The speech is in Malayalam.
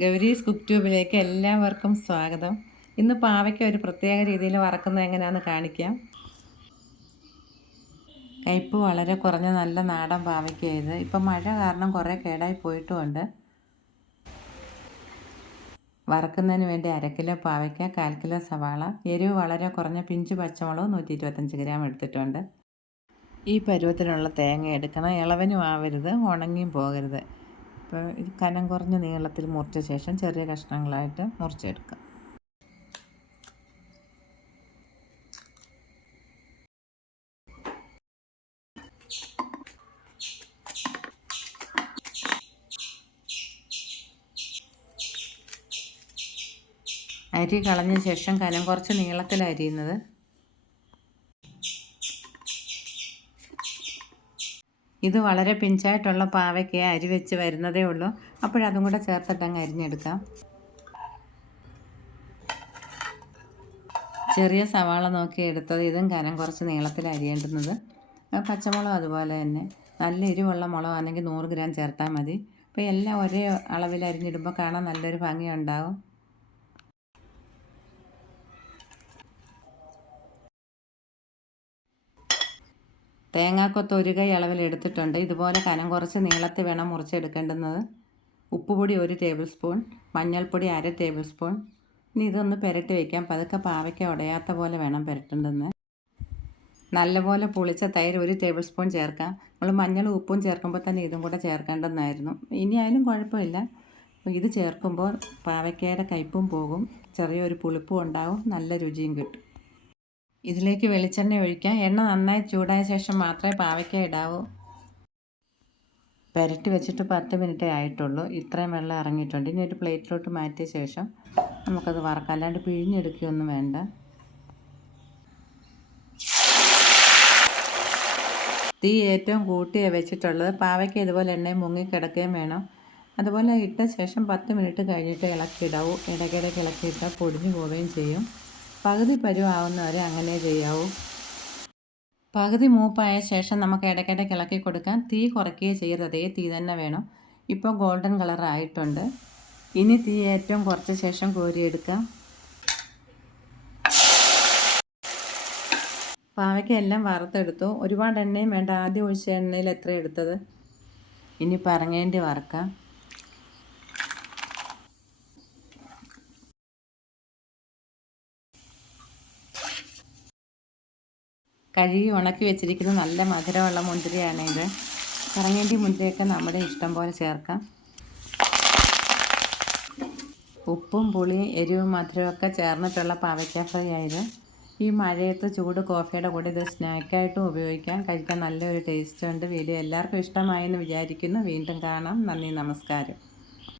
ഗൗരീസ് കുക്ക് ട്യൂബിലേക്ക് എല്ലാവർക്കും സ്വാഗതം. ഇന്ന് പാവയ്ക്ക ഒരു പ്രത്യേക രീതിയിൽ വറക്കുന്നത് എങ്ങനെയാണെന്ന് കാണിക്കാം. കയ്പ്പ് വളരെ കുറഞ്ഞ നല്ല നാടൻ പാവയ്ക്കായത് ഇപ്പം മഴ കാരണം കുറേ കേടായി പോയിട്ടുമുണ്ട്. വറക്കുന്നതിന് വേണ്ടി അര കിലോ പാവയ്ക്ക കാൽ കിലോ സവാള എരിവ് വളരെ കുറഞ്ഞ പിഞ്ച് പച്ചമുളക് നൂറ്റി ഇരുപത്തഞ്ച് ഗ്രാം എടുത്തിട്ടുണ്ട്. ഈ പരുവത്തിനുള്ള തേങ്ങ എടുക്കണം. ഇളവനും ആവരുത് ഉണങ്ങിയും പോകരുത്. ഇപ്പോൾ ഇത് കനം കുറഞ്ഞ നീളത്തിൽ മുറിച്ച ശേഷം ചെറിയ കഷ്ണങ്ങളായിട്ട് മുറിച്ചെടുക്കുക അരി കളഞ്ഞ ശേഷം കനം കുറച്ച് നീളത്തിൽ അരിയുന്നത് ഇത് വളരെ പിഞ്ചായിട്ടുള്ള പാവയ്ക്ക് അരി വെച്ച് വരുന്നതേ ഉള്ളൂ. അപ്പോഴതും കൂടെ ചേർത്തിട്ടങ്ങ് അരിഞ്ഞെടുക്കാം. ചെറിയ സവാള നോക്കി എടുത്തത് ഇതും കനം കുറച്ച് നീളത്തിൽ അരിയേണ്ടുന്നത്. പച്ചമുളക് അതുപോലെ തന്നെ. നല്ല എരിവുള്ള മുളകാണെങ്കിൽ നൂറ് ഗ്രാം ചേർത്താൽ മതി. അപ്പോൾ എല്ലാം ഒരേ അളവിൽ അരിഞ്ഞിടുമ്പോൾ കാണാൻ നല്ലൊരു ഭംഗിയുണ്ടാവും. തേങ്ങാക്കൊത്ത് ഒരു കൈ അളവിൽ എടുത്തിട്ടുണ്ട്. ഇതുപോലെ കനം കുറച്ച് നീളത്തിൽ വേണം മുറിച്ചെടുക്കേണ്ടുന്നത്. ഉപ്പുപൊടി ഒരു ടേബിൾ സ്പൂൺ മഞ്ഞൾപ്പൊടി അര ടേബിൾ സ്പൂൺ ഇനി ഇതൊന്ന് പുരട്ടി വയ്ക്കാം പതുക്കെ പാവയ്ക്ക ഉടയാത്ത പോലെ വേണം പുരട്ടേണ്ടെന്ന് നല്ലപോലെ പുളിച്ച തൈര് ഒരു ടേബിൾ സ്പൂൺ ചേർക്കാം. നമ്മൾ മഞ്ഞളും ഉപ്പും ചേർക്കുമ്പോൾ തന്നെ ഇതും കൂടെ ചേർക്കേണ്ടതെന്നായിരുന്നു ഇനി ആയാലും കുഴപ്പമില്ല. ഇത് ചേർക്കുമ്പോൾ പാവയ്ക്കയുടെ കയ്പും പോകും. ചെറിയൊരു പുളിപ്പും ഉണ്ടാവും. നല്ല രുചിയും കിട്ടും. ഇതിലേക്ക് വെളിച്ചെണ്ണ ഒഴിക്കാം. എണ്ണ നന്നായി ചൂടായ ശേഷം മാത്രമേ പാവയ്ക്ക ഇടാവൂ. പുരട്ടി വെച്ചിട്ട് പത്ത് മിനിറ്റേ ആയിട്ടുള്ളൂ. ഇത്രയും വെള്ളം ഇറങ്ങിയിട്ടുണ്ട്. ഇനി ഒരു പ്ലേറ്റിലോട്ട് മാറ്റിയ ശേഷം നമുക്കത് വറക്കാം. അല്ലാണ്ട് പിഴിഞ്ഞെടുക്കുകയൊന്നും വേണ്ട. തീ ഏറ്റവും കൂട്ടിയാണ് വെച്ചിട്ടുള്ളത്. പാവയ്ക്ക് ഇതുപോലെ എണ്ണയും മുങ്ങി കിടക്കുകയും വേണം. അതുപോലെ ഇട്ട ശേഷം പത്ത് മിനിറ്റ് കഴിഞ്ഞിട്ട് ഇളക്കിയിടാവൂ. ഇടയ്ക്കിടയ്ക്ക് ഇളക്കിയിട്ടാൽ പൊടിഞ്ഞു പോവുകയും ചെയ്യും. പകുതി പരുവാവുന്നവരെ അങ്ങനെ ചെയ്യാവൂ. പകുതി മൂപ്പായ ശേഷം നമുക്ക് ഇടയ്ക്കിടയ്ക്ക് ഇളക്കി കൊടുക്കാൻ തീ കുറയ്ക്കുകയോ ചെയ്യരുത്. അതേ തീ തന്നെ വേണം. ഇപ്പോൾ ഗോൾഡൻ കളറായിട്ടുണ്ട് ഇനി തീ ഏറ്റവും കുറച്ച ശേഷം കോരിയെടുക്കാം പാവയ്ക്കെല്ലാം വറുത്തെടുത്തു. ഒരുപാട് എണ്ണയും വേണ്ട. ആദ്യം ഒഴിച്ച എണ്ണയിൽ എത്ര എടുത്തത്? ഇനി പറങ്ങേണ്ടി വറക്കാം. കഴുകി ഉണക്കി വെച്ചിരിക്കുന്ന നല്ല മധുരമുള്ള മുന്തിരിയാണ് ഇത്. കറങ്ങേണ്ടി മുന്തിരിയൊക്കെ നമ്മുടെ ഇഷ്ടം പോലെ ചേർക്കാം. ഉപ്പും പുളിയും എരിവും മധുരമൊക്കെ ചേർന്നിട്ടുള്ള പാവയ്ക്ക ഈ മഴയത്ത് ചൂട് കോഫിയുടെ കൂടെ ഇത് സ്നാക്കായിട്ടും ഉപയോഗിക്കാം. കഴിക്കാൻ നല്ലൊരു ടേസ്റ്റ് ഉണ്ട്. വീഡിയോ എല്ലാവർക്കും ഇഷ്ടമായെന്ന് വിചാരിക്കുന്നു. വീണ്ടും കാണാം. നന്ദി നമസ്കാരം.